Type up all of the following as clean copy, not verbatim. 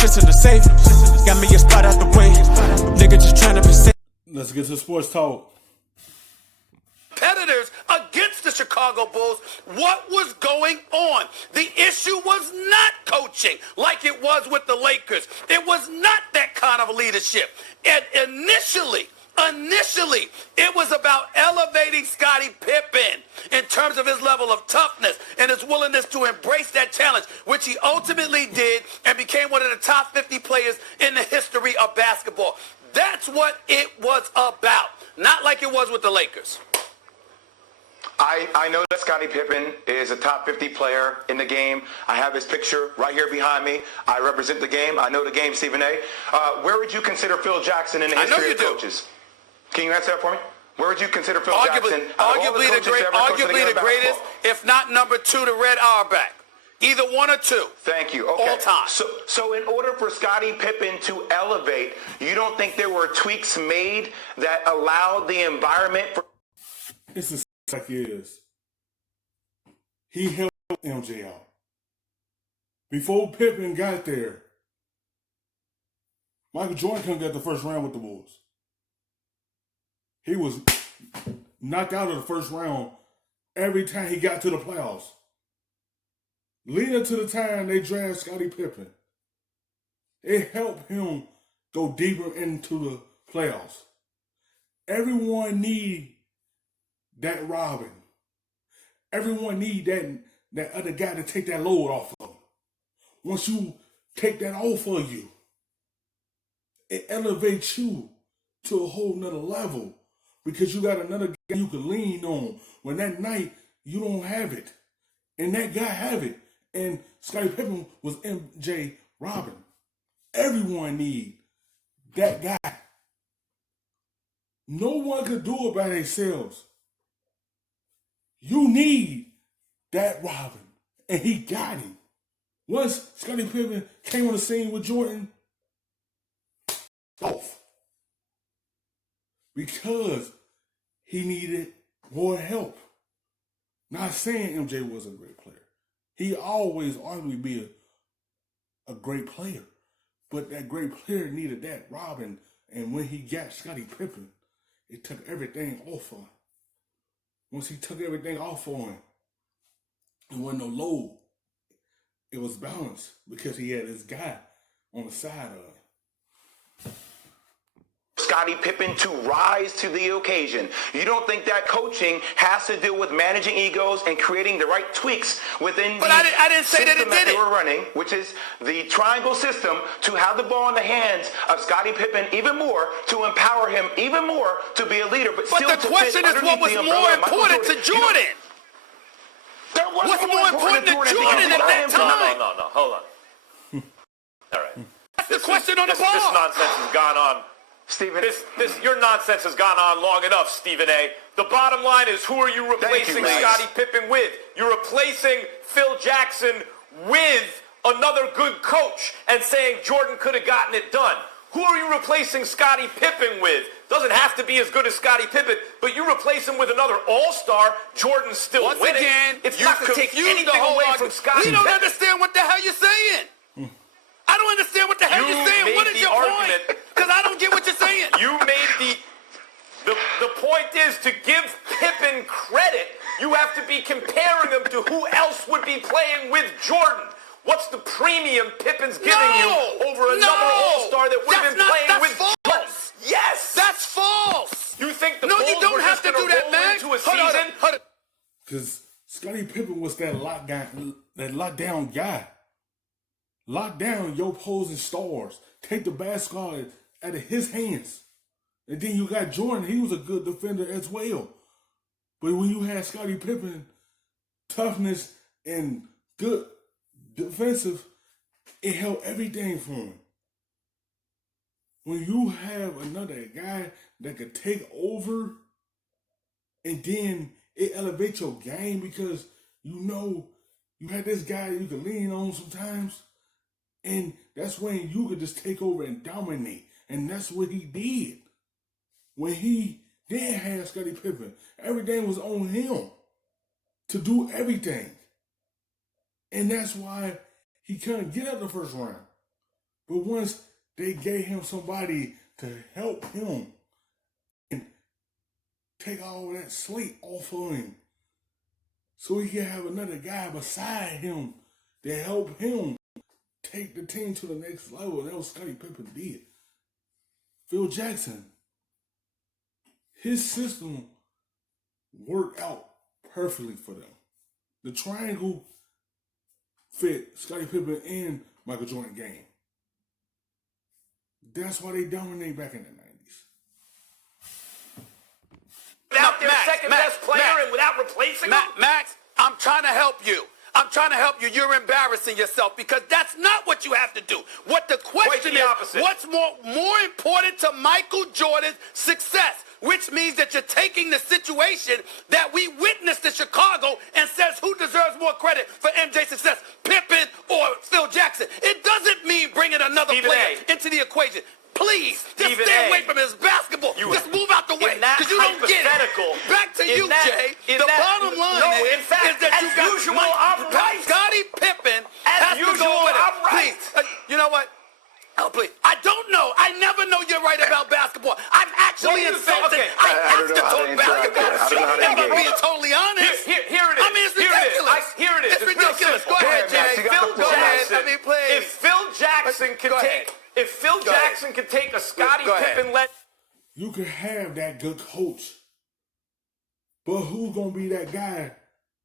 shit's in the safe. Got me a spot out the way. Nigga just trying to be safe. Let's get to sports talk. Competitors against the Chicago Bulls. What was going on? The issue was not coaching like it was with the Lakers. It was not that kind of leadership. And initially, it was about elevating Scottie Pippen in terms of his level of toughness and his willingness to embrace that challenge, which he ultimately did and became one of the top 50 players in the history of basketball. That's what it was about, not like it was with the Lakers. I know that Scottie Pippen is a top 50 player in the game. I have his picture right here behind me. I represent the game. I know the game, Stephen A. Where would you consider Phil Jackson in the history of coaches? Can you answer that for me? Where would you consider Phil Jackson? Arguably the greatest, if not number 2 to Red Auerbach. Either 1 or 2. Thank you. Okay. All time. So in order for Scottie Pippen to elevate, you don't think there were tweaks made that allowed the environment for... It's just like it is. He helped MJ out. Before Pippen got there, Michael Jordan couldn't get the first round with the Bulls. He was knocked out of the first round every time he got to the playoffs. Leading to the time they drafted Scottie Pippen, it helped him go deeper into the playoffs. Everyone need that Robin. Everyone need that other guy to take that load off of him. Once you take that off of you, it elevates you to a whole nother level because you got another guy you can lean on when that night you don't have it. And that guy have it. And Scottie Pippen was MJ Robin. Everyone need that guy. No one could do it by themselves. You need that Robin. And he got him. Once Scottie Pippen came on the scene with Jordan, off. Because he needed more help. Not saying MJ was a great player. He always arguably be a great player. But that great player needed that Robin. And when he got Scottie Pippen, it took everything off of him. Once he took everything off of him, it wasn't no load. It was balanced because he had this guy on the side of him. Scottie Pippen to rise to the occasion. You don't think that coaching has to do with managing egos and creating the right tweaks within I didn't say that it did they were running, which is the triangle system, to have the ball in the hands of Scottie Pippen even more, to empower him even more to be a leader, but still the question is what was more important to Jordan? What's more important to Jordan at that time? No, hold on. All right. That's the question on the ball. This nonsense has gone on. Stephen, your nonsense has gone on long enough, Stephen A. The bottom line is, who are you replacing Scottie Pippen with? You're replacing Phil Jackson with another good coach and saying Jordan could have gotten it done. Who are you replacing Scottie Pippen with? Doesn't have to be as good as Scottie Pippen, but you replace him with another all-star. Jordan's still Once winning. again, it's not going to take anything away from Scottie. We don't understand what the hell you're saying. I don't understand what the hell you're saying. What is your point? Because I don't get what you're saying. You made the point is, to give Pippen credit, you have to be comparing him to who else would be playing with Jordan. What's the premium Pippen's giving you over another all-star that would have been playing with Jordan? Yes! That's false! You think the Bulls were just going to roll into a season? Because Scottie Pippen was that lockdown guy. Lock down your opposing stars. Take the basketball out of his hands. And then you got Jordan. He was a good defender as well. But when you had Scottie Pippen, toughness and good defensive, it held everything for him. When you have another guy that could take over, and then it elevates your game because you know you had this guy you can lean on sometimes. And that's when you could just take over and dominate. And that's what he did. When he didn't have Scottie Pippen, everything was on him to do everything. And that's why he couldn't get out the first round. But once they gave him somebody to help him and take all that slate off of him so he can have another guy beside him to help him take the team to the next level. That was Scottie Pippen did. Phil Jackson, his system worked out perfectly for them. The triangle fit Scottie Pippen and Michael Jordan game. That's why they dominate back in the 90s. Without their second best player and without replacing him? Max, I'm trying to help you. I'm trying to help you. You're embarrassing yourself because that's not what you have to do. What the question is, what's more important to Michael Jordan's success? Which means that you're taking the situation that we witnessed in Chicago and says who deserves more credit for MJ's success, Pippen or Phil Jackson. It doesn't mean bringing another player into the equation. Please, just stay away from his basketball. Just move out the way because you don't get it. Back to you, Jay. The bottom line is that you got Scottie Pippen has to go with it. Please, you know what? Oh, please. I don't know. I never know you're right about basketball. I'm actually insulted. I have to talk basketball. If I'm being totally honest. Here it is. I mean, it's ridiculous. Here it is. It's ridiculous. Go ahead, Jay. Go ahead. I mean, please. If Phil Jackson can take a Scottie Pippen-led... You can have that good coach, but who's going to be that guy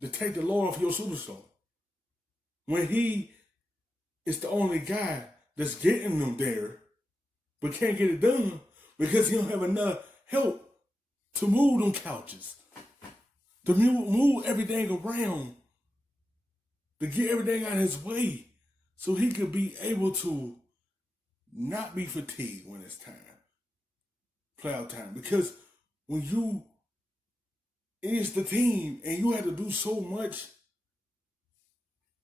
to take the load off your superstar? When he is the only guy that's getting them there, but can't get it done because he don't have enough help to move them couches, to move everything around, to get everything out of his way so he could be able to not be fatigued when it's time, playoff time. Because when it's the team and you have to do so much,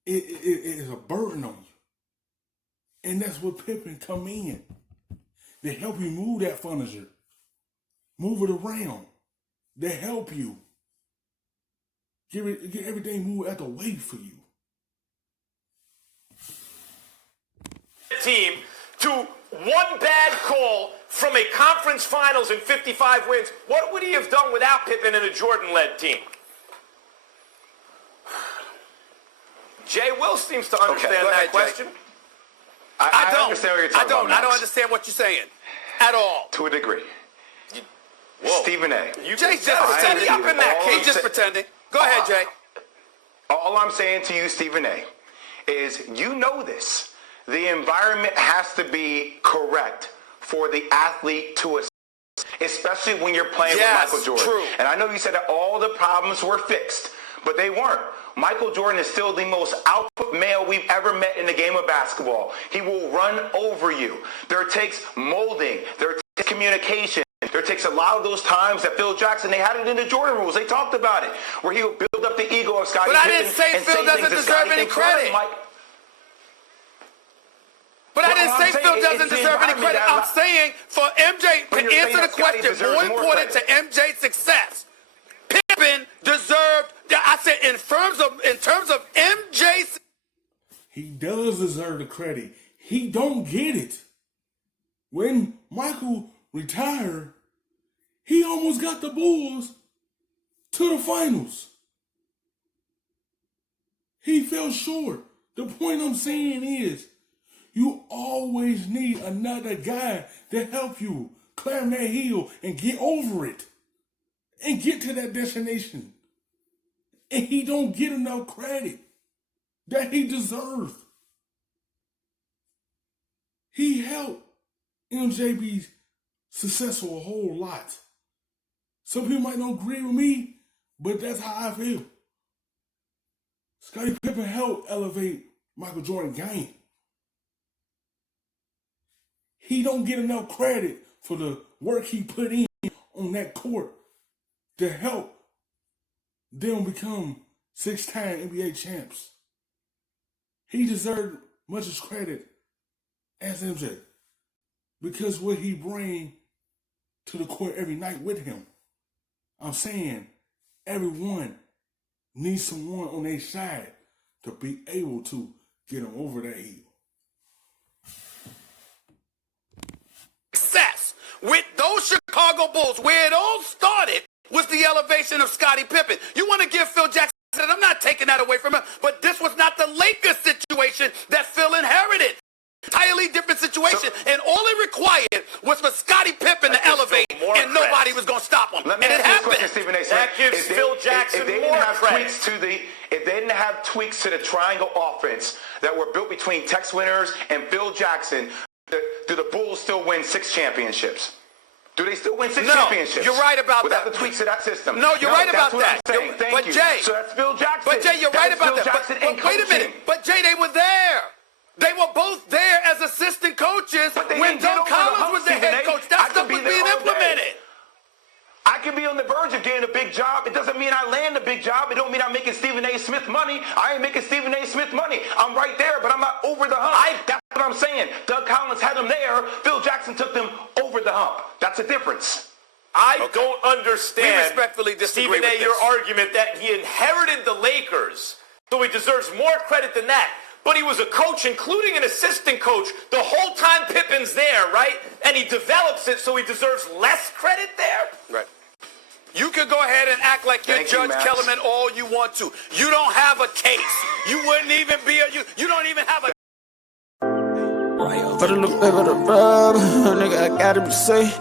it is a burden on you. And that's where Pippen come in. They help you move that furniture. Move it around. They help you. Get everything moved out the way for you. Team to one bad call from a conference finals and 55 wins. What would he have done without Pippen and a Jordan-led team? Jay Will seems to understand that question. Jay. I don't understand what you're talking about. I don't understand what you're saying at all. To a degree. Whoa. Stephen A. Jay's just pretending. Up in that case. He's just pretending. Go ahead, Jay. All I'm saying to you, Stephen A., is you know this. The environment has to be correct for the athlete to assist, especially when you're playing with Michael Jordan. True. And I know you said that all the problems were fixed, but they weren't. Michael Jordan is still the most output male we've ever met in the game of basketball. He will run over you. There takes molding. There takes communication. There takes a lot of those times that Phil Jackson, they had it in the Jordan rules. They talked about it, where he would build up the ego of Scottie Pippen. But I didn't say Phil doesn't deserve any credit. But I didn't say Phil doesn't deserve any credit. I'm saying for MJ, to answer the question, more important to MJ's success, Pippen deserved, I said in terms of MJ's. He does deserve the credit. He don't get it. When Michael retired, he almost got the Bulls to the finals. He fell short. The point I'm saying is, you always need another guy to help you climb that hill and get over it and get to that destination. And he don't get enough credit that he deserves. He helped MJ be successful a whole lot. Some people might not agree with me, but that's how I feel. Scottie Pippen helped elevate Michael Jordan's game. He don't get enough credit for the work he put in on that court to help them become 6-time NBA champs. He deserved much as credit as MJ because what he bring to the court every night with him. I'm saying everyone needs someone on their side to be able to get them over that hill. Chicago Bulls, where it all started was the elevation of Scottie Pippen. You want to give Phil Jackson, I'm not taking that away from him, but this was not the Lakers situation that Phil inherited. Entirely different situation, and all it required was for Scottie Pippen to elevate, and nobody was going to stop him. And it happened. That gives Phil Jackson more credit. If they didn't have tweaks to the triangle offense that were built between Tex Winters and Phil Jackson, do the Bulls still win 6 championships? Do they still win 6 championships? You're right about without that. the tweaks to that system. No, you're right about that. Thank you. Jay, so that's Phil Jackson. But Jay, you're right about that. But wait a minute. But Jay, they were there. They were both there as assistant coaches when Doug Collins was the head coach. That stuff was being implemented. I can be on the verge of getting a big job. It doesn't mean I land a big job. It don't mean I'm making Stephen A. Smith money. I ain't making Stephen A. Smith money. I'm right there, but I'm not over the hump. That's what I'm saying. Doug Collins had them there. Phil Jackson took them over the hump. That's a difference. I don't understand, We respectfully disagree Stephen A., with your this. argument that he inherited the Lakers, so he deserves more credit than that. But he was a coach, including an assistant coach, the whole time Pippen's there, right? And he develops it, so he deserves less credit there? Right. You could go ahead and act like you're Judge Kellerman all you want to. You don't have a case. You wouldn't even be you don't even have a... Better look back at the rub, nigga, I gotta be safe.